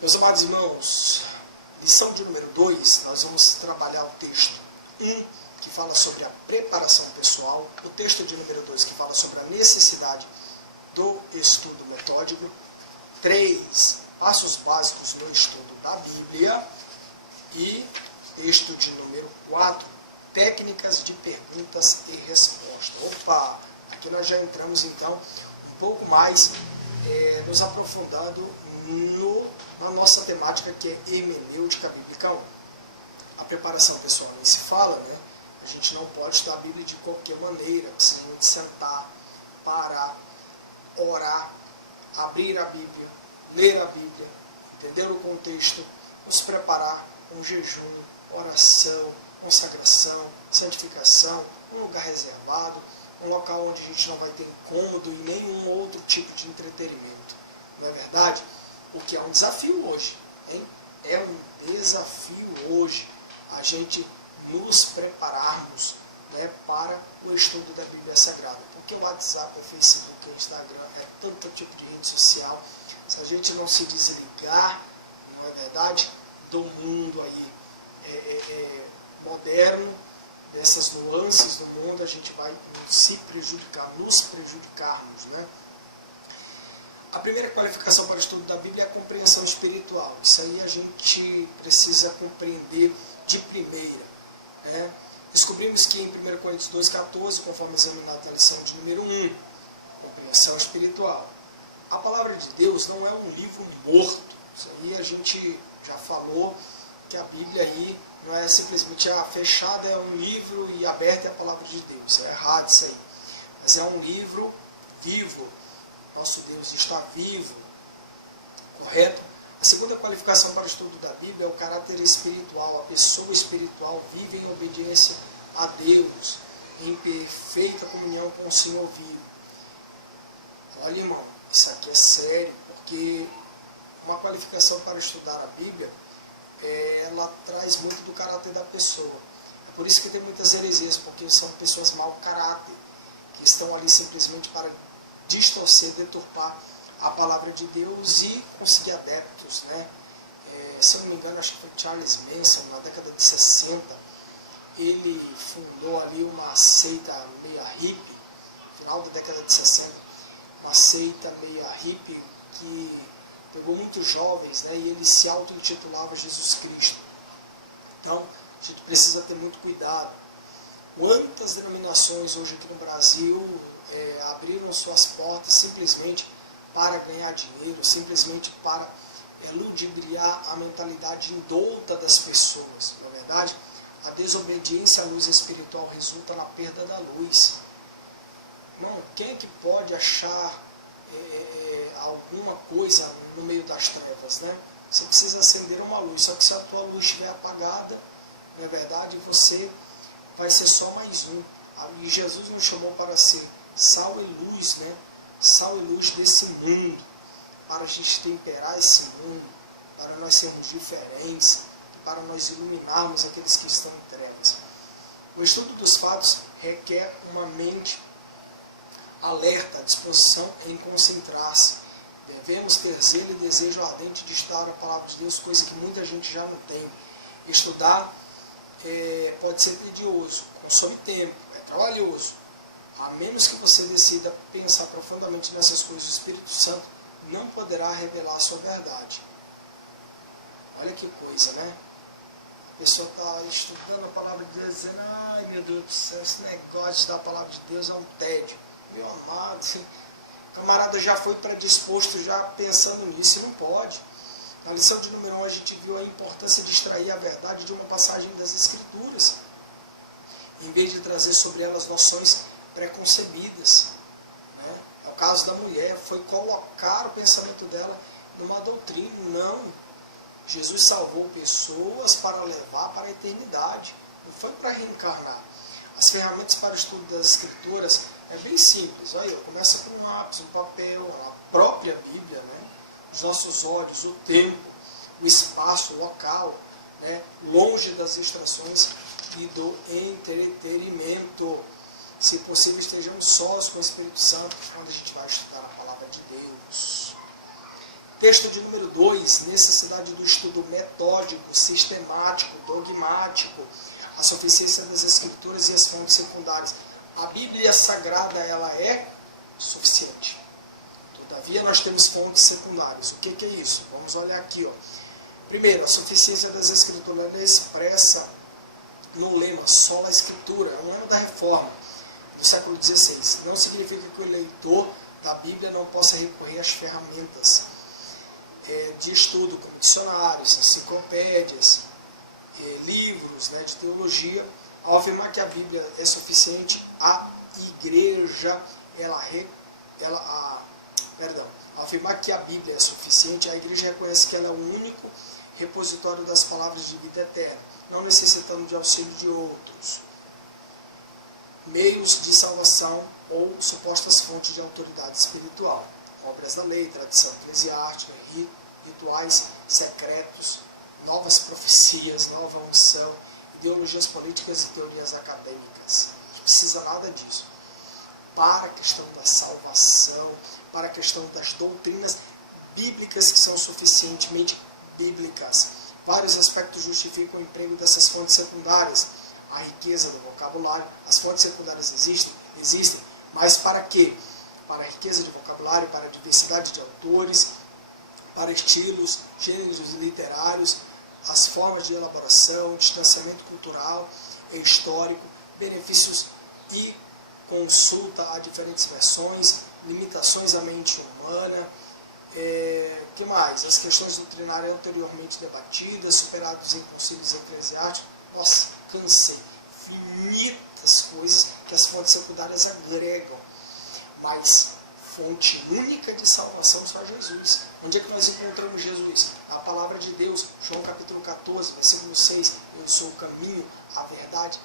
Meus amados irmãos, lição de número 2, nós vamos trabalhar o texto 1, que fala sobre a preparação pessoal, o texto de número 2, que fala sobre a necessidade do estudo metódico, 3, passos básicos no estudo da Bíblia, e texto de número 4, técnicas de perguntas e respostas. Opa, aqui nós já entramos então um pouco mais nos aprofundando na nossa temática, que é hermenêutica bíblica 1. A preparação pessoal nem se fala, né? A gente não pode estudar a Bíblia de qualquer maneira, precisamos sentar, parar, orar, abrir a Bíblia, ler a Bíblia, entender o contexto, nos preparar com jejum, oração, consagração, santificação, um lugar reservado, um local onde a gente não vai ter incômodo e nenhum outro tipo de entretenimento. Não é verdade? O que é um desafio hoje, hein? É um desafio hoje a gente nos prepararmos, né, para o estudo da Bíblia Sagrada. Porque o WhatsApp, o Facebook, o Instagram, é tanto tipo de rede social. Se a gente não se desligar, não é verdade, do mundo aí moderno, dessas nuances do mundo, a gente vai se prejudicar, nos prejudicarmos, né? A primeira qualificação para o estudo da Bíblia é a compreensão espiritual. Isso aí a gente precisa compreender de primeira, né? Descobrimos que em 1 Coríntios 2,14, conforme examinado na lição de número 1, compreensão espiritual. A palavra de Deus não é um livro morto. Isso aí a gente já falou, que a Bíblia aí não é simplesmente fechada, é um livro, e aberta é a palavra de Deus. É errado isso aí. Mas é um livro vivo. Nosso Deus está vivo. Correto? A segunda qualificação para o estudo da Bíblia é o caráter espiritual. A pessoa espiritual vive em obediência a Deus, em perfeita comunhão com o Senhor vivo. Olha, irmão, isso aqui é sério, porque uma qualificação para estudar a Bíblia, ela traz muito do caráter da pessoa. É por isso que tem muitas heresias, porque são pessoas mau caráter, que estão ali simplesmente para distorcer, deturpar a palavra de Deus e conseguir adeptos, né? Se eu não me engano, acho que foi Charles Manson, na década de 60, ele fundou ali uma seita meia hippie, no final da década de 60, uma seita meia hippie que pegou muitos jovens, né? E ele se auto-intitulava Jesus Cristo. Então, a gente precisa ter muito cuidado. Quantas denominações hoje aqui no Brasil abriram suas portas simplesmente para ganhar dinheiro, simplesmente para ludibriar a mentalidade indouta das pessoas. Na verdade, a desobediência à luz espiritual resulta na perda da luz. Não, quem é que pode achar alguma coisa no meio das trevas, né? Você precisa acender uma luz, só que se a tua luz estiver apagada, na verdade, você vai ser só mais um. E Jesus nos chamou para ser sal e luz, né? Sal e luz desse mundo, para a gente temperar esse mundo, para nós sermos diferentes, para nós iluminarmos aqueles que estão em trevas. O estudo dos fatos requer uma mente alerta, disposição em concentrar-se. Devemos ter zelo e desejo ardente de estudar a palavra de Deus, coisa que muita gente já não tem. Estudar pode ser tedioso, consome tempo, é trabalhoso. A menos que você decida pensar profundamente nessas coisas, o Espírito Santo não poderá revelar a sua verdade. Olha que coisa, né? A pessoa está estudando a palavra de Deus, dizendo: ai meu Deus do céu, esse negócio de estudar a palavra de Deus é um tédio. Meu amado, assim, o camarada já foi predisposto, já pensando nisso, e não pode. Na lição de número 1, a gente viu a importância de extrair a verdade de uma passagem das Escrituras, em vez de trazer sobre elas noções preconcebidas, né? É o caso da mulher, foi colocar o pensamento dela numa doutrina. Não, Jesus salvou pessoas para levar para a eternidade, não foi para reencarnar. As ferramentas para o estudo das Escrituras é bem simples. Aí, começa com um lápis, um papel, a própria Bíblia, né? Os nossos olhos, o tempo, o espaço, o local, né? Longe das distrações e do entretenimento. Se possível, estejamos sós com o Espírito Santo quando a gente vai estudar a palavra de Deus. Texto de número 2, necessidade do estudo metódico, sistemático, dogmático, a suficiência das escrituras e as fontes secundárias. A Bíblia Sagrada, ela é suficiente. Todavia, nós temos fontes secundárias. O que é isso? Vamos olhar aqui. Ó. Primeiro, a suficiência das escrituras ela é expressa no lema sola escritura. É um lema da Reforma, do século XVI. Não significa que o leitor da Bíblia não possa recorrer às ferramentas de estudo, como dicionários, enciclopédias, livros, né, de teologia. Ao afirmar que a Bíblia é suficiente, a igreja, ao afirmar que a Bíblia é suficiente, a igreja reconhece que ela é o único repositório das palavras de vida eterna, não necessitando de auxílio de outros meios de salvação ou supostas fontes de autoridade espiritual, obras da lei, tradição eclesiástica, rituais secretos, novas profecias, nova unção, ideologias políticas e teorias acadêmicas. Não precisa nada disso. Para a questão da salvação, para a questão das doutrinas bíblicas que são suficientemente bíblicas. Vários aspectos justificam o emprego dessas fontes secundárias. A riqueza do vocabulário, as fontes secundárias existem, mas para quê? Para a riqueza de vocabulário, para a diversidade de autores, para estilos, gêneros literários, as formas de elaboração, distanciamento cultural e histórico, benefícios e consulta a diferentes versões, limitações à mente humana, que mais? As questões doutrinárias anteriormente debatidas, superadas em concílios eclesiásticos. Nossa, cansei. Infinitas coisas que as fontes secundárias agregam. Mas fonte única de salvação só Jesus. Onde é que nós encontramos Jesus? A palavra de Deus, João capítulo 14, versículo 6. Eu sou o caminho, a verdade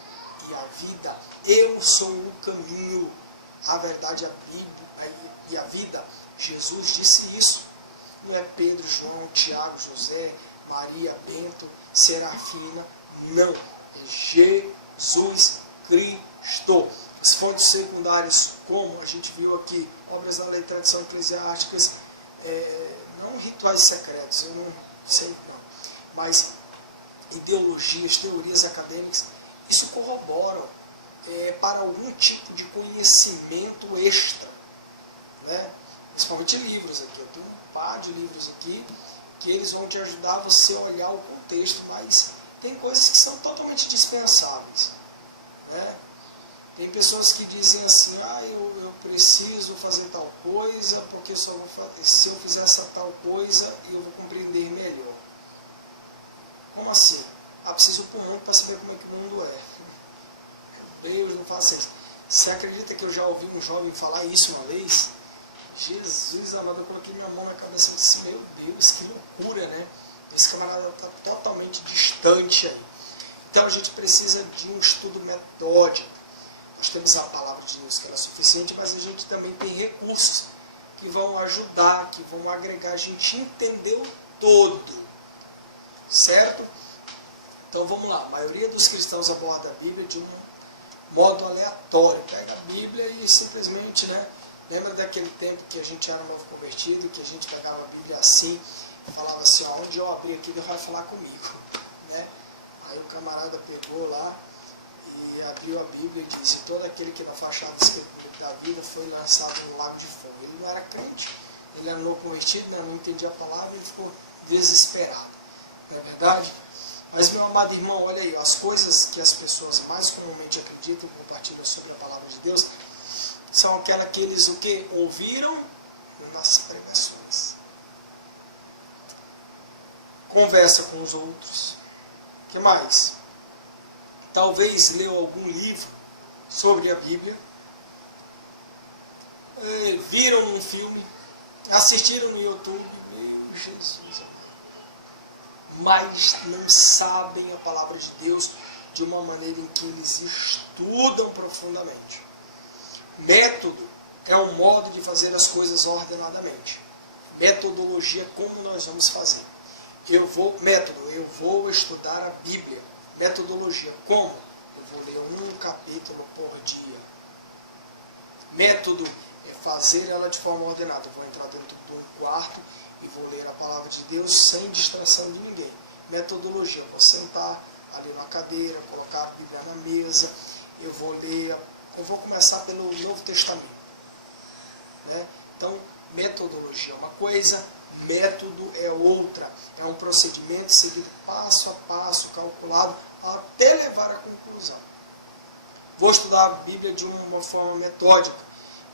e a vida. Eu sou o caminho, a verdade e a vida. Jesus disse isso. Não é Pedro, João, Tiago, José, Maria, Bento, Serafina. Não. É Jesus Cristo. As fontes secundárias, como a gente viu aqui, obras da lei, tradição eclesiásticas, não rituais secretos, eu não sei não, mas ideologias, teorias acadêmicas, isso corroboram para algum tipo de conhecimento extra, né? Principalmente livros aqui. Eu tenho um par de livros aqui que eles vão te ajudar a você a olhar o contexto, mas tem coisas que são totalmente dispensáveis, né? Tem pessoas que dizem assim, eu preciso fazer tal coisa, porque se eu fizer essa tal coisa, eu vou compreender melhor. Como assim? Preciso ir para o mundo para saber como é que o mundo é. Meu Deus, não faça isso. Você acredita que eu já ouvi um jovem falar isso uma vez? Jesus amado, eu coloquei minha mão na cabeça e disse, meu Deus, que loucura, né? Esse camarada está totalmente distante aí. Então a gente precisa de um estudo metódico. Nós temos a palavra de Deus que ela é suficiente, mas a gente também tem recursos que vão ajudar, que vão agregar a gente entender o todo. Certo? Então vamos lá. A maioria dos cristãos aborda a Bíblia de um modo aleatório. Pega a Bíblia e simplesmente, né? Lembra daquele tempo que a gente era novo convertido, que a gente pegava a Bíblia assim, e falava assim, onde eu abrir aqui, Deus vai falar comigo. Né? Aí o camarada pegou lá e abriu a Bíblia e disse, todo aquele que na fachada escrito no livro da vida foi lançado no lago de fogo. Ele não era crente, ele era novo convertido, né? Não entendia a palavra e ficou desesperado. Não é verdade? Mas, meu amado irmão, olha aí, as coisas que as pessoas mais comumente acreditam, compartilham sobre a palavra de Deus, são aquelas que eles o que? Ouviram nas pregações. Conversa com os outros. O que mais? Talvez leu algum livro sobre a Bíblia, viram um filme, assistiram no YouTube, meu Jesus, mas não sabem a palavra de Deus de uma maneira em que eles estudam profundamente. Método é um modo de fazer as coisas ordenadamente. Metodologia, como nós vamos fazer. Eu vou estudar a Bíblia. Metodologia, como? Eu vou ler um capítulo por dia. Método é fazer ela de forma ordenada. Eu vou entrar dentro de um quarto e vou ler a palavra de Deus sem distração de ninguém. Metodologia, vou sentar ali na cadeira, colocar a Bíblia na mesa, eu vou ler, eu vou começar pelo Novo Testamento. Né? Então, metodologia é uma coisa, método é outra. É um procedimento seguido passo a passo, calculado, até levar à conclusão. Vou estudar a Bíblia de uma forma metódica.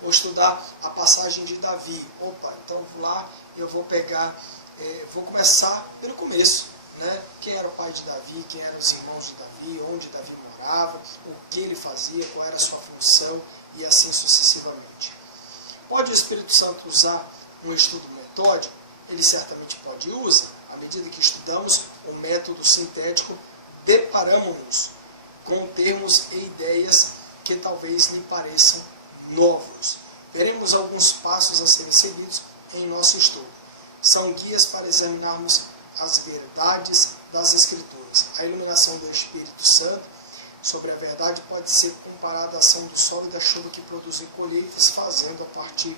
Vou estudar a passagem de Davi. Opa, então vou lá, eu vou pegar, vou começar pelo começo. Né? Quem era o pai de Davi, quem eram os irmãos de Davi, onde Davi morava, o que ele fazia, qual era a sua função e assim sucessivamente. Pode o Espírito Santo usar um estudo metódico? Ele certamente pode e usa. À medida que estudamos o método sintético, deparamos-nos com termos e ideias que talvez lhe pareçam novos. Veremos alguns passos a serem seguidos em nosso estudo. São guias para examinarmos as verdades das Escrituras. A iluminação do Espírito Santo sobre a verdade pode ser comparada à ação do sol e da chuva que produzem colheitas, fazendo a partir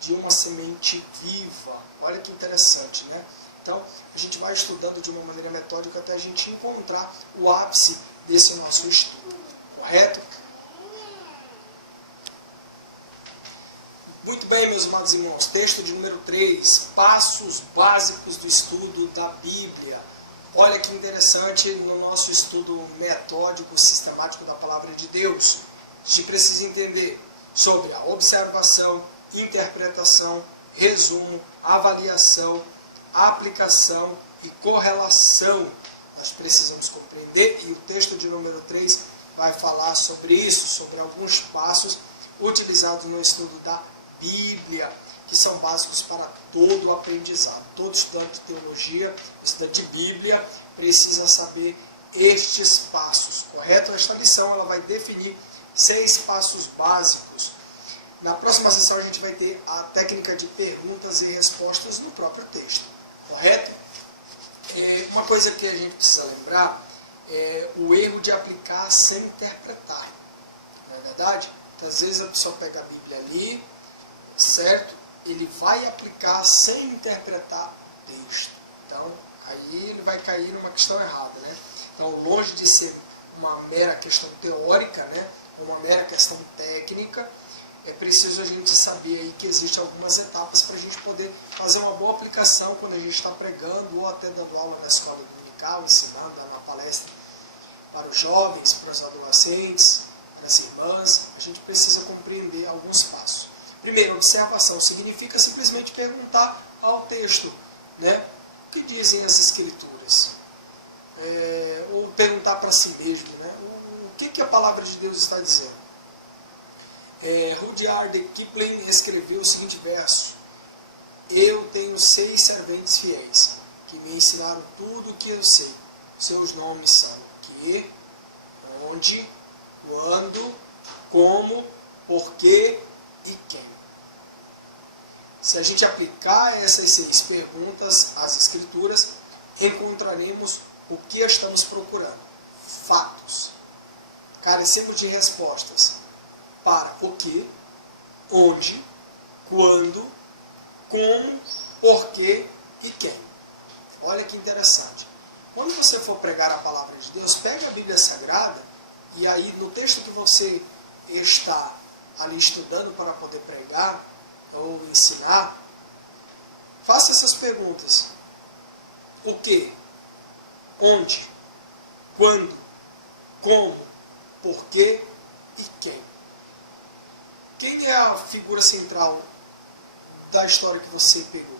de uma semente viva. Olha que interessante, né? Então, a gente vai estudando de uma maneira metódica até a gente encontrar o ápice desse nosso estudo. Correto? Muito bem, meus amados irmãos. Texto de número 3. Passos básicos do estudo da Bíblia. Olha que interessante no nosso estudo metódico, sistemático da Palavra de Deus. A gente precisa entender sobre a observação, interpretação, resumo, avaliação, aplicação e correlação. Nós precisamos compreender, e o texto de número 3 vai falar sobre isso, sobre alguns passos utilizados no estudo da Bíblia, que são básicos para todo o aprendizado. Todo estudante de teologia, estudante de Bíblia, precisa saber estes passos, correto? Esta lição ela vai definir 6 passos básicos. Na próxima sessão a gente vai ter a técnica de perguntas e respostas no próprio texto, correto? Uma coisa que a gente precisa lembrar é o erro de aplicar sem interpretar, não é verdade? Então, às vezes a pessoa pega a Bíblia ali, certo? Ele vai aplicar sem interpretar o texto. Então, aí ele vai cair numa questão errada, né? Então, longe de ser uma mera questão teórica, né? Uma mera questão técnica, é preciso a gente saber aí que existem algumas etapas para a gente poder fazer uma boa aplicação quando a gente está pregando ou até dando aula na escola dominical, ensinando, dando uma palestra para os jovens, para os adolescentes, para as irmãs. A gente precisa compreender alguns passos. Primeiro, observação significa simplesmente perguntar ao texto, né? O que dizem as Escrituras? Ou perguntar para si mesmo, né? O que a palavra de Deus está dizendo? Rudyard Kipling escreveu o seguinte verso: eu tenho 6 serventes fiéis, que me ensinaram tudo o que eu sei. Seus nomes são que, onde, quando, como, porquê e quem. Se a gente aplicar essas 6 perguntas às Escrituras, encontraremos o que estamos procurando. Fatos. Carecemos de respostas para o que, onde, quando, como, porquê e quem. Olha que interessante. Quando você for pregar a palavra de Deus, pegue a Bíblia Sagrada e aí no texto que você está ali estudando para poder pregar ou ensinar, faça essas perguntas. O que, onde, quando, como, porquê e quem. Quem é a figura central da história que você pegou?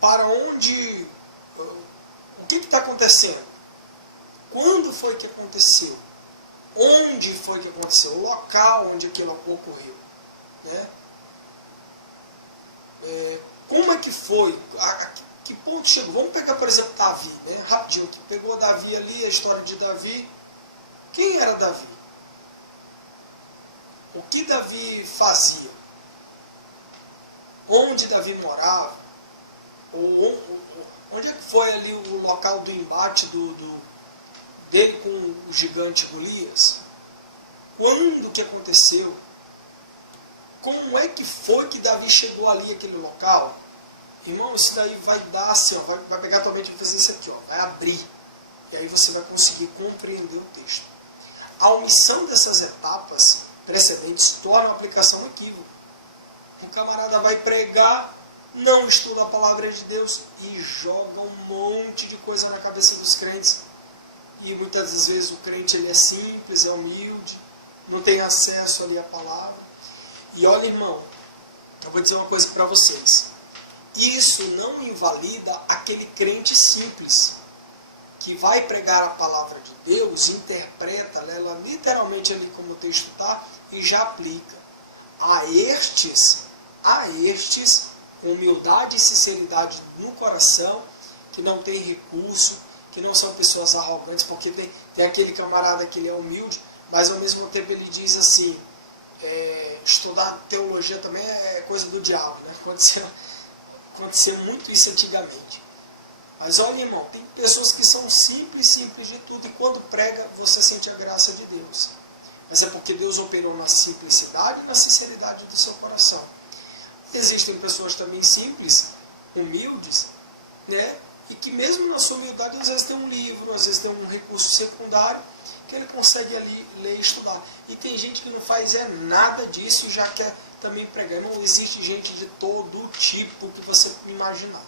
Para onde... O que está acontecendo? Quando foi que aconteceu? Onde foi que aconteceu? O local onde aquilo ocorreu. Né? Como é que foi? A que ponto chegou? Vamos pegar, por exemplo, Davi. Né? Rapidinho aqui. Pegou Davi ali, a história de Davi. Quem era Davi? O que Davi fazia? Onde Davi morava? Onde é que foi ali o local do embate dele com o gigante Golias? Quando que aconteceu? Como é que foi que Davi chegou ali àquele local? Irmão, isso daí vai dar assim, ó, vai pegar tua mente e fazer isso aqui, ó, vai abrir. E aí você vai conseguir compreender o texto. A omissão dessas etapas precedentes torna a aplicação um equívoco. O camarada vai pregar, não estuda a palavra de Deus e joga um monte de coisa na cabeça dos crentes. E muitas das vezes o crente ele é simples, é humilde, não tem acesso ali à palavra. E olha, irmão, eu vou dizer uma coisa para vocês. Isso não invalida aquele crente simples que vai pregar a palavra de Deus, interpreta ela literalmente ali como o texto está e já aplica. A estes, com humildade e sinceridade no coração, que não tem recurso, que não são pessoas arrogantes, porque tem aquele camarada que ele é humilde, mas ao mesmo tempo ele diz assim, estudar teologia também é coisa do diabo, né? Aconteceu muito isso antigamente. Mas olha, irmão, tem pessoas que são simples de tudo, e quando prega, você sente a graça de Deus. Mas é porque Deus operou na simplicidade e na sinceridade do seu coração. Existem pessoas também simples, humildes, né? E que mesmo na sua humildade, às vezes tem um livro, às vezes tem um recurso secundário, que ele consegue ali ler e estudar. E tem gente que não faz nada disso e já quer também pregar. Não existe gente de todo tipo que você imaginar.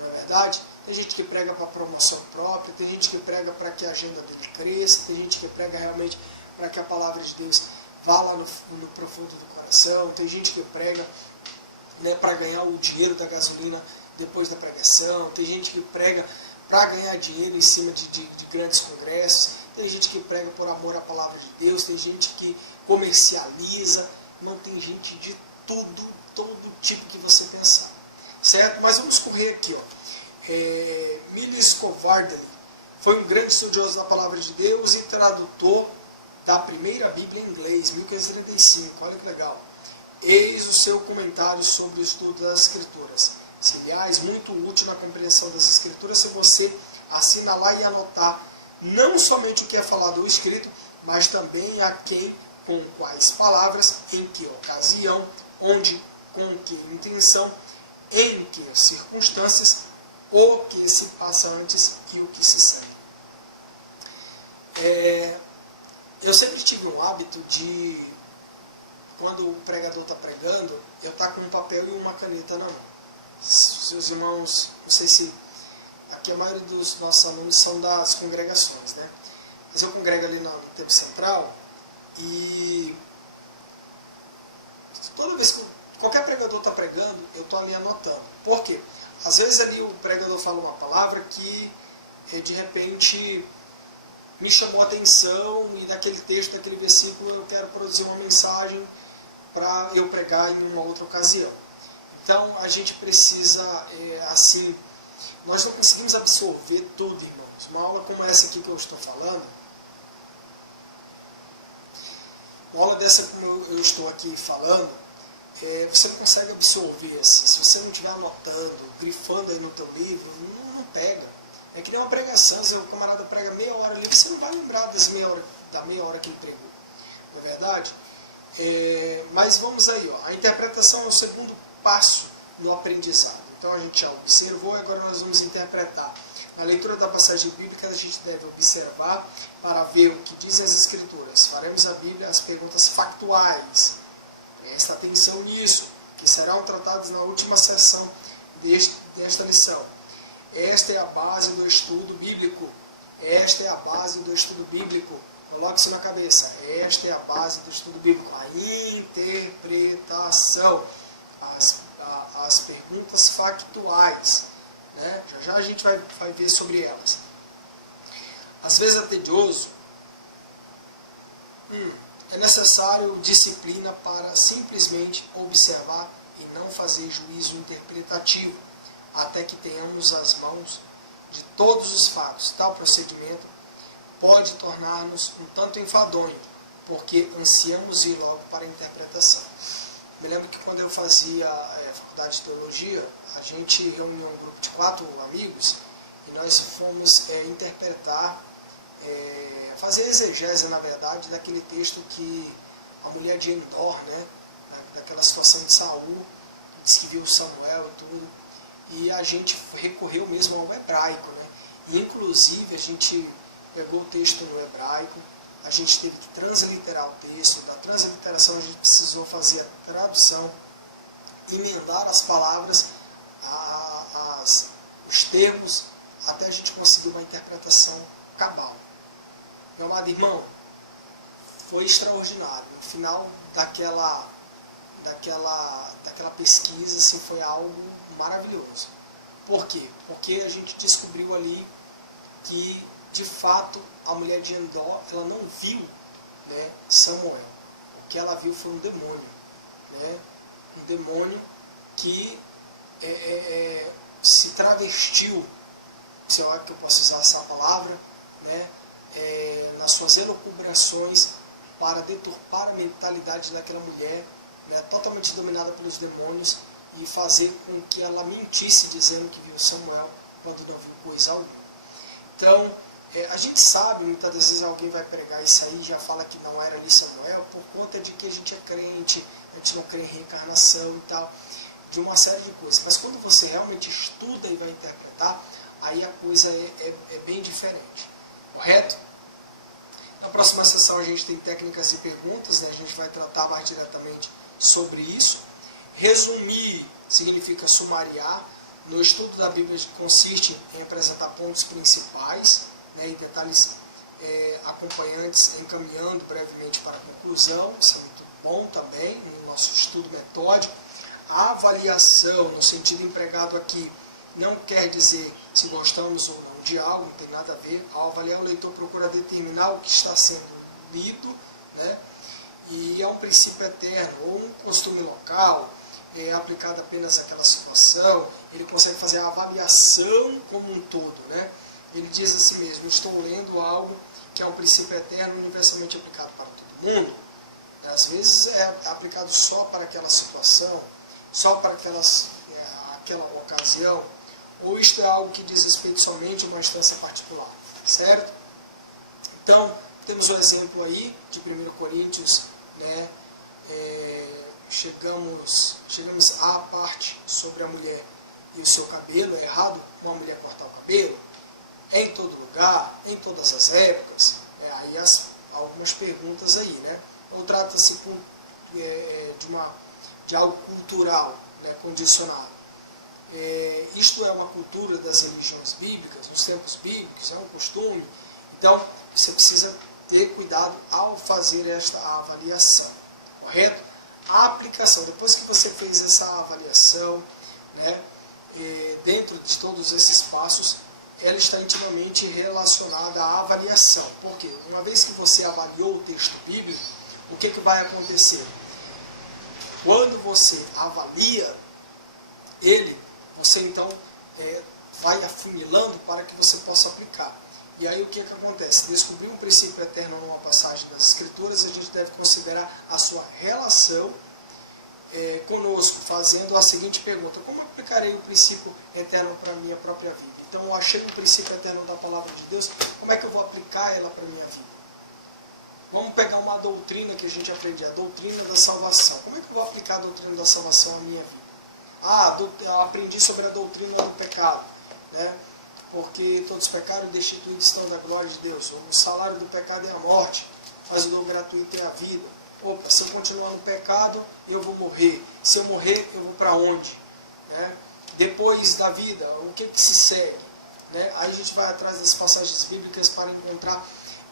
Não é verdade? Tem gente que prega para promoção própria, tem gente que prega para que a agenda dele cresça, tem gente que prega realmente para que a palavra de Deus vá lá no profundo do coração, tem gente que prega, né, para ganhar o dinheiro da gasolina depois da pregação, tem gente que prega para ganhar dinheiro em cima de grandes congressos, tem gente que prega por amor à palavra de Deus, tem gente que comercializa, não tem gente de todo tipo que você pensar. Certo? Mas vamos correr aqui. Millie Scovardley foi um grande estudioso da palavra de Deus e tradutor da primeira Bíblia em inglês, 1535. Olha que legal. Eis o seu comentário sobre o estudo das Escrituras. Se, aliás, muito útil na compreensão das Escrituras se você assinalar e anotar não somente o que é falado ou escrito, mas também a quem, com quais palavras, em que ocasião, onde, com que intenção, em que circunstâncias, o que se passa antes e o que se segue. Eu sempre tive um hábito de, quando o pregador está pregando, eu estar com um papel e uma caneta na mão. Seus irmãos, não sei se aqui a maioria dos nossos alunos são das congregações, né? Mas eu congrego ali no Tempo Central e toda vez que qualquer pregador está pregando, eu estou ali anotando. Por quê? Às vezes ali o pregador fala uma palavra que de repente me chamou a atenção e naquele texto, naquele versículo eu quero produzir uma mensagem para eu pregar em uma outra ocasião. Então a gente precisa, assim, nós não conseguimos absorver tudo, irmãos. Uma aula como essa aqui que eu estou falando, uma aula dessa como eu estou aqui falando, você não consegue absorver assim. Se você não estiver anotando, grifando aí no teu livro, não pega. É que nem uma pregação, se o camarada prega meia hora ali, você não vai lembrar da meia hora que ele pregou. Não é verdade? Mas vamos aí, ó. A interpretação é o segundo passo no aprendizado. Então a gente já observou e agora nós vamos interpretar. Na leitura da passagem bíblica a gente deve observar para ver o que dizem as Escrituras. Faremos a Bíblia as perguntas factuais. Presta atenção nisso, que serão tratadas na última sessão desta lição. Esta é a base do estudo bíblico. Esta é a base do estudo bíblico. Coloque isso na cabeça. Esta é a base do estudo bíblico. A interpretação. As perguntas factuais. Né? Já a gente vai ver sobre elas. Às vezes é tedioso. É necessário disciplina para simplesmente observar e não fazer juízo interpretativo, até que tenhamos as mãos de todos os fatos. Tal procedimento pode tornar-nos um tanto enfadonho, porque ansiamos ir logo para a interpretação. Me lembro que quando eu fazia faculdade de teologia, a gente reuniu um grupo de 4 amigos e nós fomos interpretar, fazer exegese, na verdade, daquele texto que a mulher de Endor, né, daquela situação de disse que viu Samuel e tudo, e a gente recorreu mesmo ao hebraico, né? E, inclusive, a gente pegou o texto no hebraico, a gente teve que transliterar o texto, da transliteração a gente precisou fazer a tradução, emendar as palavras, os termos, até a gente conseguir uma interpretação cabal. Meu amado irmão, foi extraordinário. No final daquela pesquisa, assim, foi algo maravilhoso. Por quê? Porque a gente descobriu ali que, de fato, a mulher de Endor, ela não viu, né, Samuel. O que ela viu foi um demônio. Né? Um demônio que se travestiu, se é que eu posso usar essa palavra, né, nas suas elucubrações para deturpar a mentalidade daquela mulher, né, totalmente dominada pelos demônios, e fazer com que ela mentisse dizendo que viu Samuel quando não viu coisa alguma. Então, a gente sabe, muitas das vezes alguém vai pregar isso aí e já fala que não era ali Samuel, por conta de que a gente é crente, a gente não crê em reencarnação e tal, de uma série de coisas. Mas quando você realmente estuda e vai interpretar, aí a coisa é bem diferente. Correto? Na próxima sessão a gente tem técnicas e perguntas, né? A gente vai tratar mais diretamente sobre isso. Resumir significa sumariar. No estudo da Bíblia consiste em apresentar pontos principais, né, e detalhes acompanhantes, encaminhando brevemente para a conclusão. Isso é muito bom também no nosso estudo metódico. A avaliação, no sentido empregado aqui, não quer dizer se gostamos ou não de algo, não tem nada a ver. Ao avaliar, o leitor procura determinar o que está sendo lido, né? E é um princípio eterno, ou um costume local, aplicado apenas àquela situação. Ele consegue fazer a avaliação como um todo, né? Ele diz assim mesmo: estou lendo algo que é um princípio eterno, universalmente aplicado para todo mundo. Às vezes é aplicado só para aquela situação, só para aquela ocasião, ou isto é algo que diz respeito somente a uma instância particular, certo? Então, temos o exemplo aí de 1 Coríntios, né? Chegamos à parte sobre a mulher e o seu cabelo. É errado uma mulher cortar o cabelo? Em todo lugar, em todas as épocas? Aí algumas perguntas aí, né? Ou trata-se de algo cultural, né, condicionado? Isto é uma cultura das religiões bíblicas, dos tempos bíblicos, é um costume. Então, você precisa ter cuidado ao fazer esta avaliação, correto? A aplicação, depois que você fez essa avaliação, né, dentro de todos esses passos, ela está intimamente relacionada à avaliação. Por quê? Uma vez que você avaliou o texto bíblico, o que vai acontecer? Quando você avalia ele, você então vai afunilando para que você possa aplicar. E aí o que acontece? Descobrir um princípio eterno numa passagem das Escrituras, a gente deve considerar a sua relação conosco, fazendo a seguinte pergunta: como aplicarei o princípio eterno para a minha própria vida? Então eu achei o princípio eterno da palavra de Deus, como é que eu vou aplicar ela para a minha vida? Vamos pegar uma doutrina que a gente aprende, a doutrina da salvação. Como é que eu vou aplicar a doutrina da salvação à minha vida? Eu aprendi sobre a doutrina do pecado, né? Porque todos pecaram e destituídos estão da glória de Deus. O salário do pecado é a morte, mas o dom gratuito é a vida. Opa, se eu continuar no pecado, eu vou morrer. Se eu morrer, eu vou para onde? Né? Depois da vida, o que se segue? Né? Aí a gente vai atrás das passagens bíblicas para encontrar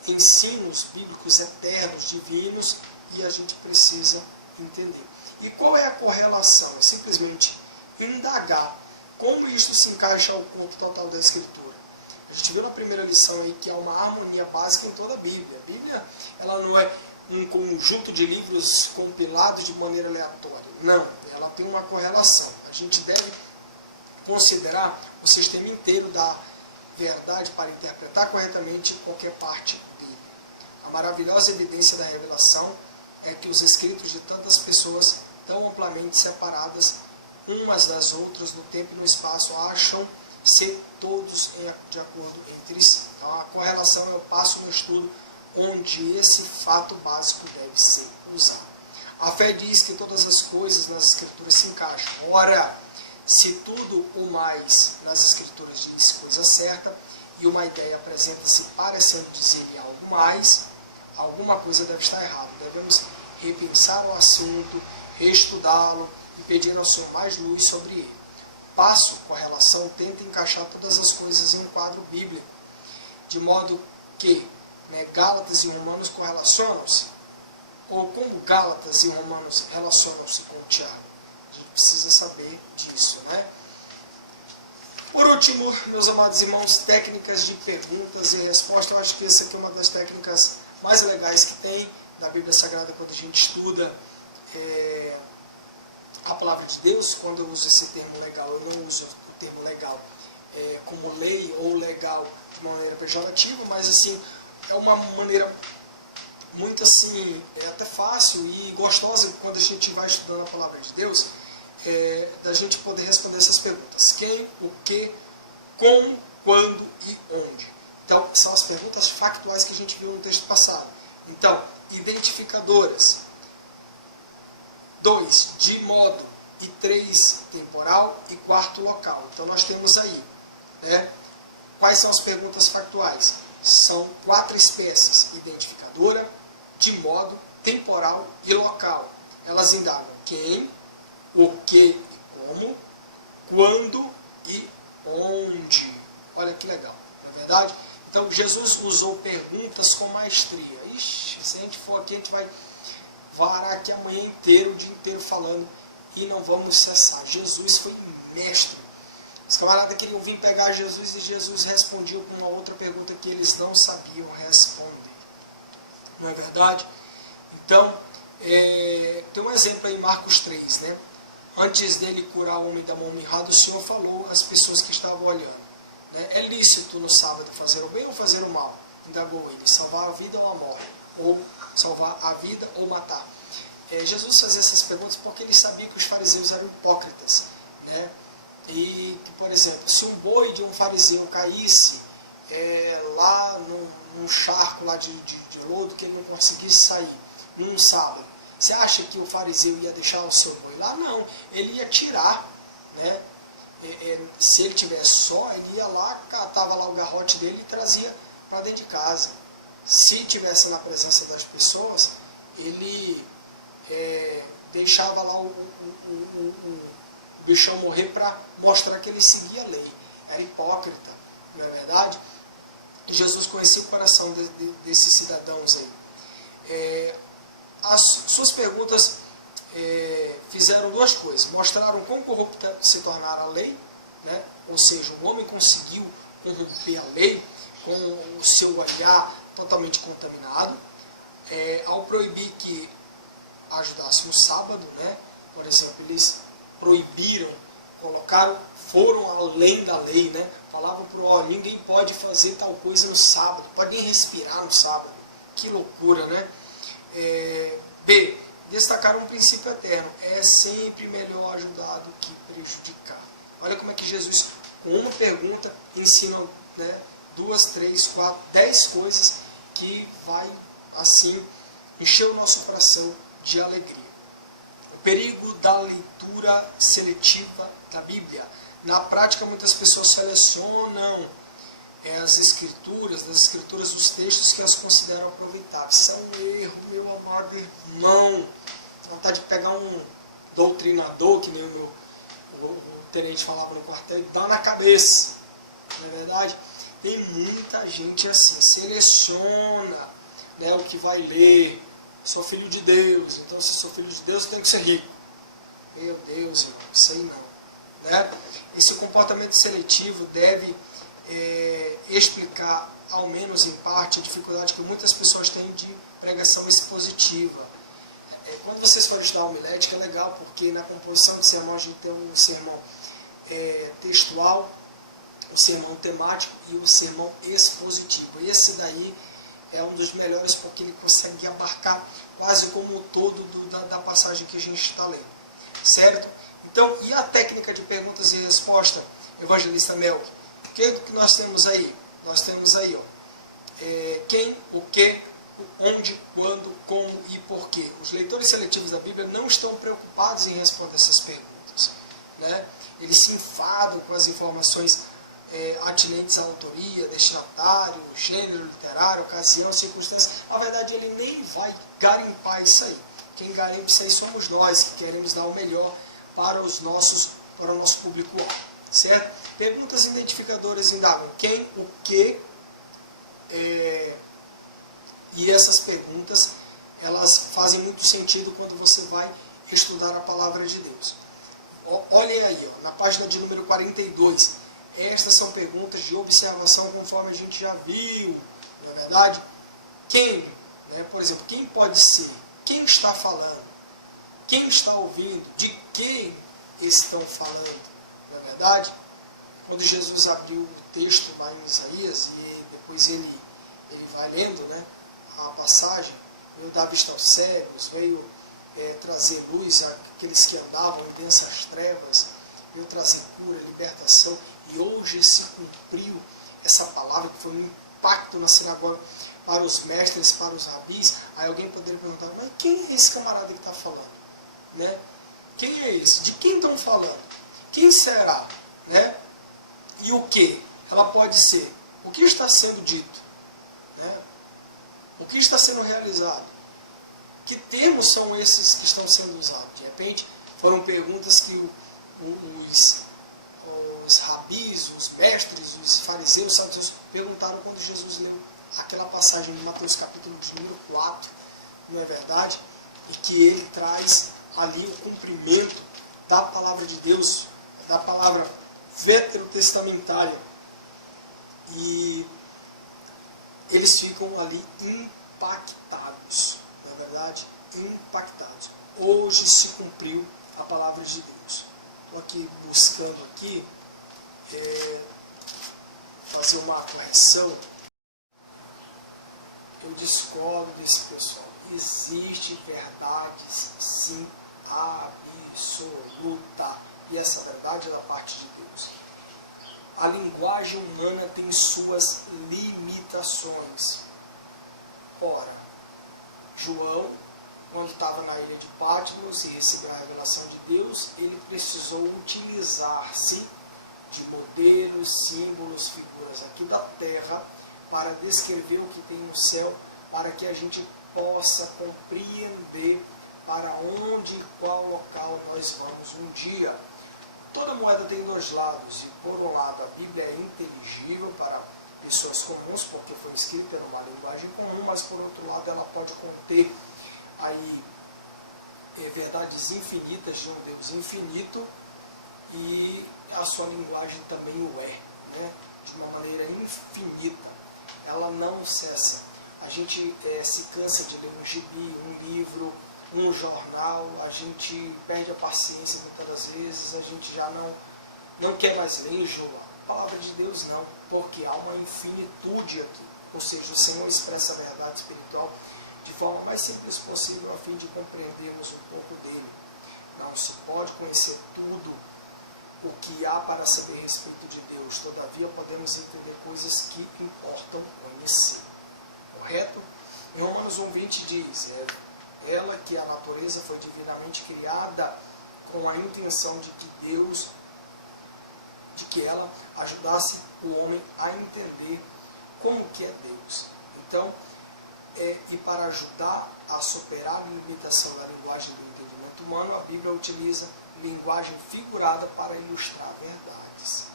ensinos bíblicos eternos, divinos, e a gente precisa entender. E qual é a correlação? É simplesmente indagar como isto se encaixa ao corpo total da Escritura. A gente viu na primeira lição aí que há uma harmonia básica em toda a Bíblia. A Bíblia, ela não é um conjunto de livros compilados de maneira aleatória. Não, ela tem uma correlação. A gente deve considerar o sistema inteiro da verdade para interpretar corretamente qualquer parte dele. A maravilhosa evidência da revelação é que os escritos de tantas pessoas tão amplamente separadas umas das outras no tempo e no espaço acham ser todos de acordo entre si. Então a correlação é o passo no estudo onde esse fato básico deve ser usado. A fé diz que todas as coisas nas Escrituras se encaixam. Ora, se tudo o mais nas Escrituras diz coisa certa, e uma ideia apresenta-se parecendo dizer algo mais, alguma coisa deve estar errada. Devemos repensar o assunto, estudá-lo e pedir ao Senhor mais luz sobre ele. Passo, correlação, tenta encaixar todas as coisas em um quadro bíblico, de modo que Gálatas e Romanos correlacionam-se, ou como Gálatas e Romanos relacionam-se com o Tiago. A gente precisa saber disso, né? Por último, meus amados irmãos, técnicas de perguntas e respostas. Eu acho que essa aqui é uma das técnicas mais legais que tem da Bíblia Sagrada quando a gente estuda a palavra de Deus. Quando eu uso esse termo legal, eu não uso o termo legal como lei ou legal de uma maneira pejorativa, mas assim, é uma maneira muito assim, até fácil e gostosa quando a gente vai estudando a palavra de Deus, da gente poder responder essas perguntas. Quem, o que, como, quando e onde. Então, são as perguntas factuais que a gente viu no texto passado. Então, identificadoras. 2, de modo. E 3, temporal. E 4, local. Então, nós temos aí, né? Quais são as perguntas factuais? São 4 espécies: identificadora, de modo, temporal e local. Elas indagam quem, o que e como, quando e onde. Olha que legal, não é verdade? Então, Jesus usou perguntas com maestria. Ixi, se a gente for aqui, a gente vai varar aqui a manhã inteira, o dia inteiro falando, e não vamos cessar. Jesus foi mestre. Os camaradas queriam vir pegar Jesus e Jesus respondia com uma outra pergunta que eles não sabiam responder. Não é verdade? Então, tem um exemplo aí em Marcos 3, né? Antes dele curar o homem da mão mirrada, o Senhor falou às pessoas que estavam olhando, né? É lícito no sábado fazer o bem ou fazer o mal? Indagou ele, salvar a vida ou a morte? Ou salvar a vida ou matar? Jesus fazia essas perguntas porque ele sabia que os fariseus eram hipócritas, né? E, por exemplo, se um boi de um fariseu caísse lá num charco lá de lodo que ele não conseguisse sair, num sábado, você acha que o fariseu ia deixar o seu boi lá? Não, ele ia tirar, né? Se ele tivesse só, ele ia lá, catava lá o garrote dele e trazia para dentro de casa. Se tivesse na presença das pessoas, ele deixava lá o bichão morrer para mostrar que ele seguia a lei. Era hipócrita, não é verdade? Jesus conhecia o coração desses cidadãos aí. As suas perguntas fizeram duas coisas. Mostraram quão corrupta se tornara a lei, né? Ou seja, o homem conseguiu corromper a lei com o seu olhar totalmente contaminado, ao proibir que ajudasse no sábado, né? Por exemplo, eles proibiram, foram além da lei, né? Falavam ninguém pode fazer tal coisa no sábado, pode nem respirar no sábado. Que loucura, né? B, destacaram um princípio eterno: é sempre melhor ajudar do que prejudicar. Olha como é que Jesus, com uma pergunta, ensina, né, 2, 3, 4, 10 coisas que vai, assim, encher o nosso coração de alegria. O perigo da leitura seletiva da Bíblia. Na prática, muitas pessoas selecionam das escrituras, os textos que as consideram aproveitáveis. Isso é um erro, meu amado irmão. Vontade de pegar um doutrinador, que nem o tenente falava no quartel, e dar na cabeça. Não é verdade? Tem muita gente assim, seleciona, né, o que vai ler. Sou filho de Deus, então se sou filho de Deus eu tenho que ser rico. Meu Deus, irmão, isso aí não. Né? Esse comportamento seletivo deve explicar, ao menos em parte, a dificuldade que muitas pessoas têm de pregação expositiva. Quando vocês forem estudar a homilética, é legal, porque na composição de sermão a gente tem um sermão textual, um sermão temático e um sermão expositivo. Esse daí é um dos melhores porque ele consegue abarcar quase como o todo da passagem que a gente está lendo. Certo? Então, e a técnica de perguntas e respostas, Evangelista Melk? O que nós temos aí? Nós temos aí, quem, o que, onde, quando, como e porquê. Os leitores seletivos da Bíblia não estão preocupados em responder essas perguntas, né? Eles se enfadam com as informações atinentes à autoria, destinatário, gênero literário, ocasião, circunstância. Na verdade, ele nem vai garimpar isso aí. Quem garimpa isso aí somos nós, que queremos dar o melhor para o nosso público-alvo, certo? Perguntas identificadoras indagam quem, o que, e essas perguntas, elas fazem muito sentido quando você vai estudar a palavra de Deus. Olhem aí, ó, na página de número 42. Estas são perguntas de observação, conforme a gente já viu, não é verdade? Quem, né, por exemplo, quem pode ser? Quem está falando? Quem está ouvindo? De quem estão falando? Não é verdade? Quando Jesus abriu o texto lá em Isaías, e depois ele vai lendo, né, a passagem, veio dar vista aos cegos, veio trazer luz àqueles que andavam em densas trevas, veio trazer cura, libertação, e hoje se cumpriu essa palavra que foi um impacto na sinagoga para os mestres, para os rabis. Aí alguém poderia perguntar, mas quem é esse camarada que está falando? Né? Quem é esse? De quem estão falando? Quem será? Né? E o que? Ela pode ser. O que está sendo dito? Né? O que está sendo realizado? Que termos são esses que estão sendo usados? De repente, foram perguntas que os rabis, os mestres, os fariseus, saduceus perguntaram quando Jesus leu aquela passagem de Mateus capítulo número 4, não é verdade? E que ele traz ali o cumprimento da palavra de Deus, da palavra veterotestamentária. E eles ficam ali impactados, não é verdade? Impactados. Hoje se cumpriu a palavra de Deus. Estou aqui buscando aqui, fazer uma correção. Eu discordo desse pessoal. Existe verdades, sim, absoluta. E essa verdade é da parte de Deus. A linguagem humana tem suas limitações. Ora, João, quando estava na ilha de Patmos e recebeu a revelação de Deus, ele precisou utilizar-se de modelos, símbolos, figuras aqui da terra para descrever o que tem no céu, para que a gente possa compreender para onde e qual local nós vamos um dia. Toda moeda tem dois lados, e por um lado a Bíblia é inteligível para pessoas comuns, porque foi escrita numa linguagem comum, mas por outro lado ela pode conter aí verdades infinitas de um Deus infinito, e a sua linguagem também o é, né? De uma maneira infinita. Ela não cessa. A gente se cansa de ler um gibi, um livro, um jornal, a gente perde a paciência muitas das vezes, a gente já não quer mais ler, enjoa. A palavra de Deus não, porque há uma infinitude aqui. Ou seja, o Senhor expressa a verdade espiritual de forma mais simples possível, a fim de compreendermos um pouco dele. Não se pode conhecer tudo o que há para saber a respeito de Deus, todavia podemos entender coisas que importam conhecer. Correto? Em Romanos 1,20 diz, ela que a natureza foi divinamente criada com a intenção de que ela ajudasse o homem a entender como que é Deus. Então, e para ajudar a superar a limitação da linguagem do entendimento humano, a Bíblia utiliza linguagem figurada para ilustrar verdades.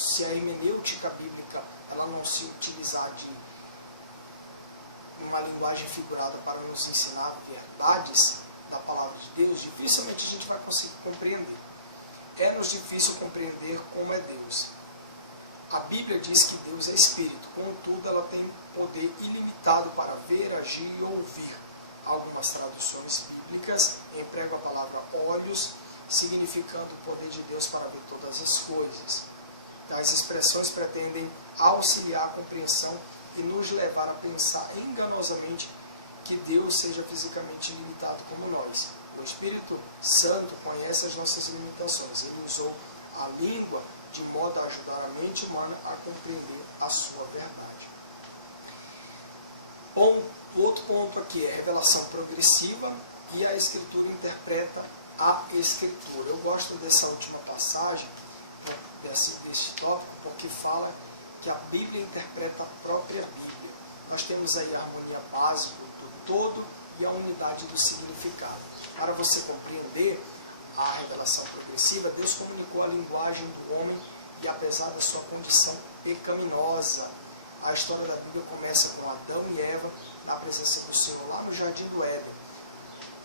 Se a hermenêutica bíblica ela não se utilizar de uma linguagem figurada para nos ensinar verdades da palavra de Deus, dificilmente a gente vai conseguir compreender. É-nos difícil compreender como é Deus. A Bíblia diz que Deus é Espírito, contudo ela tem poder ilimitado para ver, agir e ouvir. Algumas traduções bíblicas empregam a palavra olhos, significando o poder de Deus para ver todas as coisas. Tais expressões pretendem auxiliar a compreensão e nos levar a pensar enganosamente que Deus seja fisicamente limitado como nós. O Espírito Santo conhece as nossas limitações. Ele usou a língua de modo a ajudar a mente humana a compreender a sua verdade. Outro ponto aqui é a revelação progressiva e a Escritura interpreta a Escritura. Eu gosto dessa última passagem, desse tópico, porque fala que a Bíblia interpreta a própria Bíblia. Nós temos aí a harmonia básica do todo e a unidade do significado. Para você compreender a revelação progressiva, Deus comunicou a linguagem do homem e apesar da sua condição pecaminosa, a história da Bíblia começa com Adão e Eva na presença do Senhor lá no Jardim do Éden.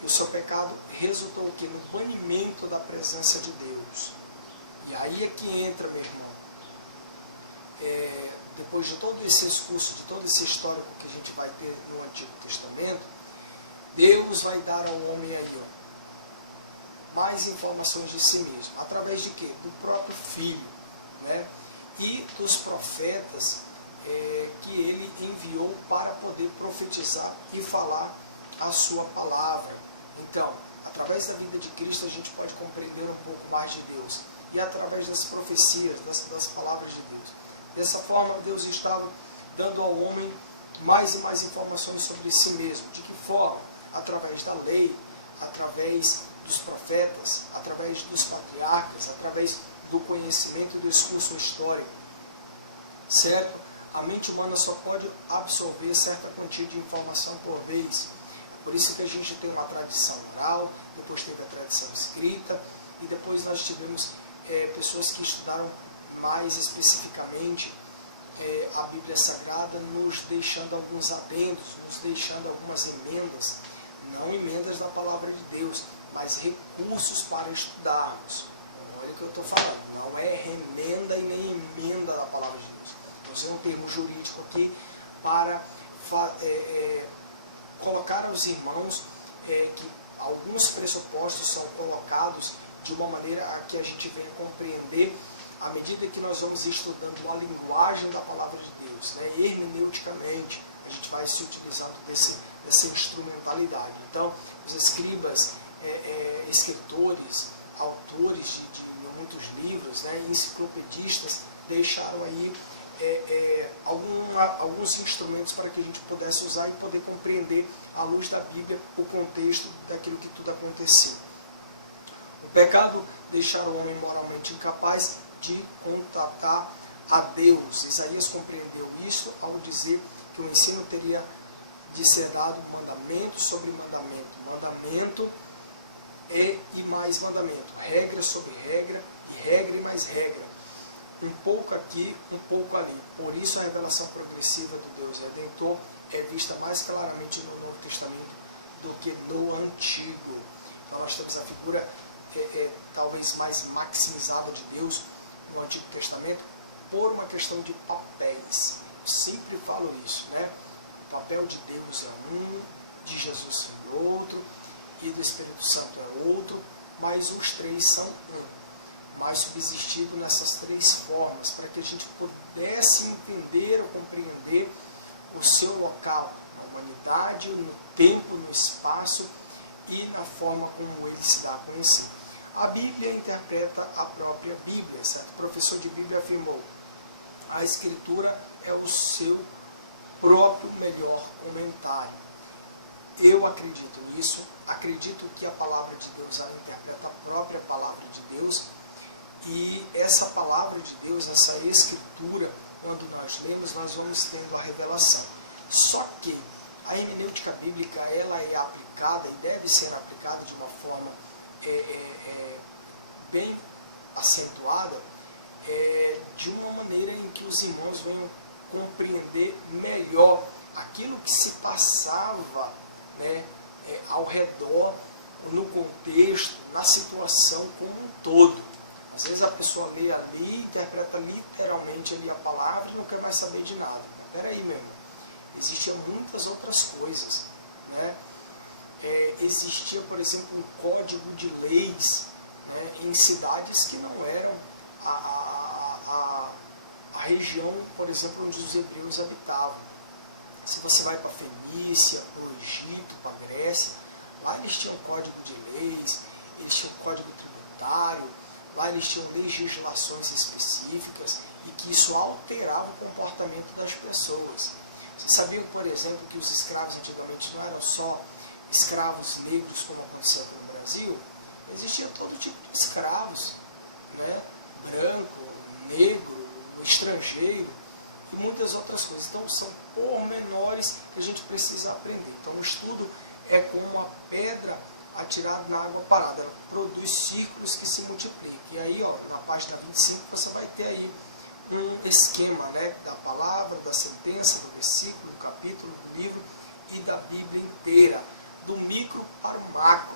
E o seu pecado resultou o quê? No banimento da presença de Deus. E aí é que entra, meu irmão. Depois de todo esse discurso, de todo esse histórico que a gente vai ter no Antigo Testamento, Deus vai dar ao homem aí, mais informações de si mesmo. Através de quê? Do próprio Filho, né? E dos profetas que ele enviou para poder profetizar e falar a sua palavra. Então, através da vida de Cristo, a gente pode compreender um pouco mais de Deus. E através das profecias, das palavras de Deus. Dessa forma, Deus estava dando ao homem mais e mais informações sobre si mesmo. De que forma? Através da lei, através dos profetas, através dos patriarcas, através do conhecimento do discurso histórico. Certo? A mente humana só pode absorver certa quantia de informação por vez. Por isso que a gente tem uma tradição oral, depois teve a tradição escrita, e depois nós tivemos pessoas que estudaram mais especificamente a Bíblia Sagrada, nos deixando alguns adendos, nos deixando algumas emendas, não emendas da palavra de Deus, mas recursos para estudarmos. Olha o que eu estou falando, não é remenda e nem emenda da palavra de Deus. Nós temos um termo jurídico aqui para colocar aos irmãos que alguns pressupostos são colocados de uma maneira a que a gente venha compreender à medida que nós vamos estudando a linguagem da palavra de Deus, né? Hermeneuticamente, a gente vai se utilizando dessa instrumentalidade. Então, os escribas, escritores, autores de muitos livros, né? Enciclopedistas, deixaram aí alguns instrumentos para que a gente pudesse usar e poder compreender, à luz da Bíblia, o contexto daquilo que tudo aconteceu. O pecado deixar o homem moralmente incapaz de contatar a Deus. Isaías compreendeu isso ao dizer que o ensino teria de ser dado mandamento sobre mandamento, mandamento e mais mandamento, regra sobre regra e regra e mais regra. Um pouco aqui, um pouco ali. Por isso a revelação progressiva do Deus Redentor é vista mais claramente no Novo Testamento do que no Antigo. Então nós temos a figura talvez mais maximizada de Deus no Antigo Testamento por uma questão de papéis. Eu sempre falo isso, né? O papel de Deus é um, de Jesus é outro, e do Espírito Santo é outro, mas os três são um. Mas subsistido nessas três formas, para que a gente pudesse entender ou compreender o seu local, na humanidade, no tempo, no espaço e na forma como ele se dá a conhecer. A Bíblia interpreta a própria Bíblia, certo? O professor de Bíblia afirmou: a Escritura é o seu próprio melhor comentário. Eu acredito nisso, acredito que a palavra de Deus ela interpreta a própria palavra de Deus. E essa palavra de Deus, essa escritura, quando nós lemos, nós vamos tendo a revelação. Só que a hermenêutica bíblica ela é aplicada e deve ser aplicada de uma forma bem acentuada, de uma maneira em que os irmãos venham compreender melhor aquilo que se passava, né, ao redor, no contexto, na situação como um todo. Às vezes a pessoa lê ali, interpreta literalmente ali a palavra e não quer mais saber de nada. Espera aí, meu irmão. Existiam muitas outras coisas, né? Existia, por exemplo, um código de leis, né, em cidades que não eram a região, por exemplo, onde os hebreus habitavam. Se você vai para a Fenícia, para o Egito, para a Grécia, lá eles tinham código de leis, eles tinham código tributário, lá eles tinham legislações específicas e que isso alterava o comportamento das pessoas. Você sabia, por exemplo, que os escravos antigamente não eram só escravos negros, como acontecia aqui no Brasil? Existia todo tipo de escravos, né? Branco, negro, estrangeiro e muitas outras coisas. Então são pormenores que a gente precisa aprender. Então o estudo é como uma pedra atirada na água parada. Ela produz círculos que se multiplicam. E aí, ó, na página 25, você vai ter aí um esquema, né, da palavra, da sentença, do versículo, do capítulo, do livro e da Bíblia inteira. Do micro para o macro,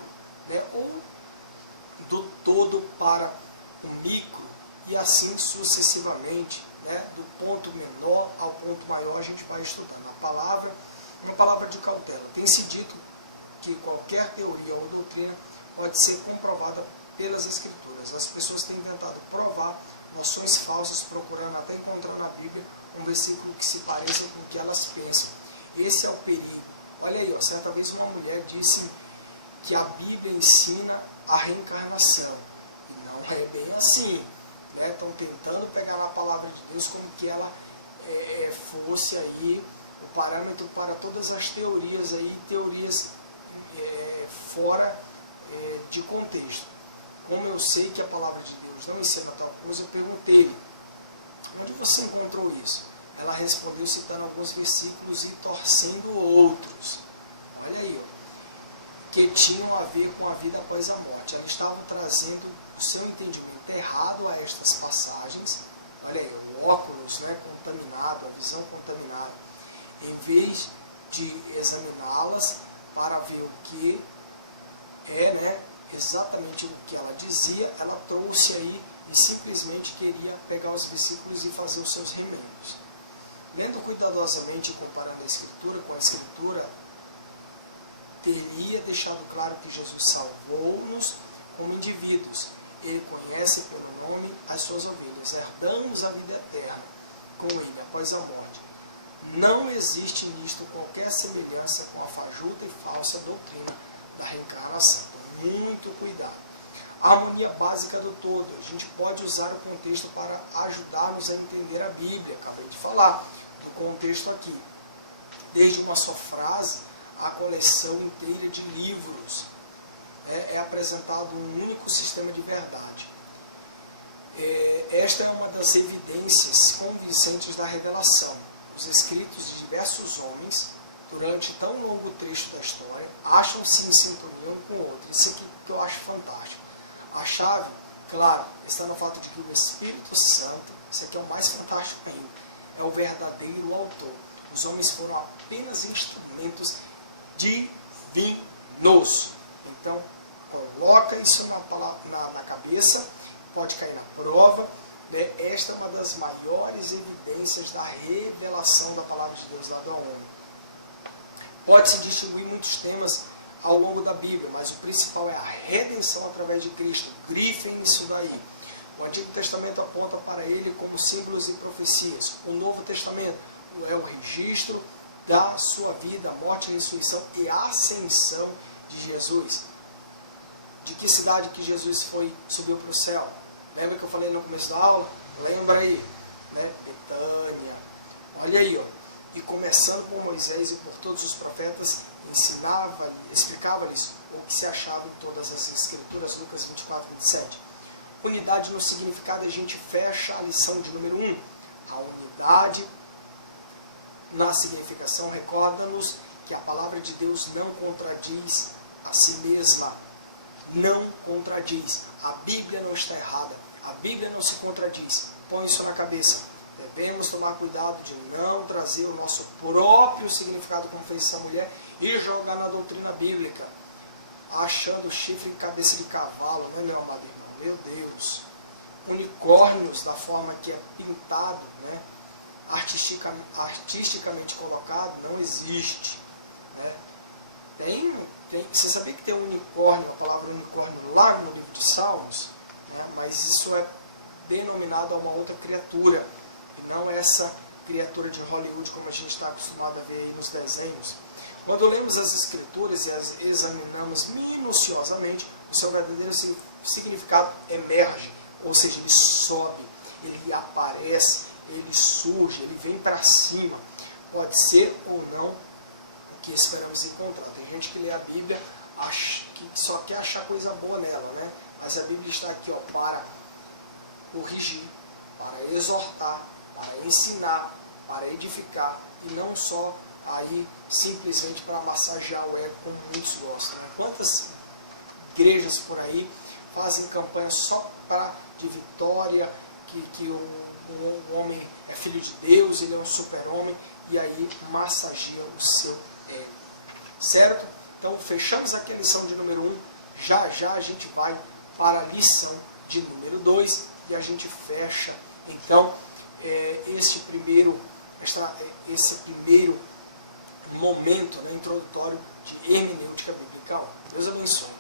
né, ou do todo para o micro, e assim sucessivamente, né, do ponto menor ao ponto maior, a gente vai estudando. A palavra é uma palavra de cautela. Tem-se dito que qualquer teoria ou doutrina pode ser comprovada pelas Escrituras. As pessoas têm tentado provar noções falsas, procurando até encontrar na Bíblia um versículo que se pareça com o que elas pensam. Esse é o perigo. Olha aí, ó, certa vez uma mulher disse que a Bíblia ensina a reencarnação. E não é bem assim. Né? Estão tentando pegar na palavra de Deus como que ela fosse aí o parâmetro para todas as teorias aí, teorias fora de contexto. Como eu sei que a palavra de Deus não ensina tal coisa, eu perguntei: onde você encontrou isso? Ela respondeu citando alguns versículos e torcendo outros. Olha aí, ó, que tinham a ver com a vida após a morte. Ela estava trazendo o seu entendimento errado a estas passagens. Olha aí, o óculos, né, contaminado, a visão contaminada. Em vez de examiná-las para ver o que é, né, exatamente o que ela dizia, ela trouxe aí e simplesmente queria pegar os versículos e fazer os seus remendos. Lendo cuidadosamente e comparando a Escritura com a Escritura, teria deixado claro que Jesus salvou-nos como indivíduos. Ele conhece por um nome as suas ovelhas. Herdamos a vida eterna com ele após a morte. Não existe nisto qualquer semelhança com a fajuta e falsa doutrina da reencarnação. Muito cuidado. A harmonia básica do todo. A gente pode usar o contexto para ajudar-nos a entender a Bíblia. Acabei de falar do contexto aqui. Desde uma só frase, a coleção inteira de livros. É apresentado um único sistema de verdade. Esta é uma das evidências convincentes da revelação. Os escritos de diversos homens, durante tão longo trecho da história, acham-se em sintonia um com o outro. Isso aqui que eu acho fantástico. A chave, claro, está no fato de que o Espírito Santo, isso aqui é o mais fantástico ainda, é o verdadeiro autor. Os homens foram apenas instrumentos divinos. Então, coloca isso na cabeça, pode cair na prova. Né? Esta é uma das maiores evidências da revelação da palavra de Deus dada ao homem. Pode-se distinguir muitos temas ao longo da Bíblia, mas o principal é a redenção através de Cristo. Grifem isso daí. O Antigo Testamento aponta para ele como símbolos e profecias. O Novo Testamento é o registro da sua vida, morte, ressurreição e ascensão de Jesus. De que cidade que Jesus subiu para o céu? Lembra que eu falei no começo da aula? Lembra aí? Né? Betânia. Olha aí, ó. E começando por Moisés e por todos os profetas, explicava-lhes o que se achava em todas as escrituras, Lucas 24, 27. Unidade no significado, a gente fecha a lição de número 1. A unidade na significação recorda-nos que a palavra de Deus não contradiz a si mesma. Não contradiz. A Bíblia não está errada. A Bíblia não se contradiz. Põe isso na cabeça. Devemos tomar cuidado de não trazer o nosso próprio significado, como fez essa mulher, e jogar na doutrina bíblica, achando chifre em cabeça de cavalo, né, meu amado irmão? Meu Deus! Unicórnios, da forma que é pintado, né, artisticamente colocado, não existe. Né? Você sabia que tem um unicórnio, a palavra unicórnio, lá no livro de Salmos? Né? Mas isso é denominado a uma outra criatura, e não essa criatura de Hollywood, como a gente está acostumado a ver aí nos desenhos. Quando lemos as Escrituras e as examinamos minuciosamente, o seu verdadeiro significado emerge, ou seja, ele sobe, ele aparece, ele surge, ele vem para cima. pode ser ou não o que esperamos encontrar. Tem gente que lê a Bíblia que só quer achar coisa boa nela, né? Mas a Bíblia está aqui para corrigir, para exortar, para ensinar, para edificar, e não só aí simplesmente para massagear o ego, como muitos gostam. Né? Quantas igrejas por aí fazem campanha só de vitória, que o homem é filho de Deus, ele é um super-homem, e aí massageia o seu ego. Certo? Então fechamos aqui a lição de número 1, já a gente vai para a lição de número 2, e a gente fecha então esse primeiro momento, né, introdutório de hermenêutica bíblica. Deus abençoe.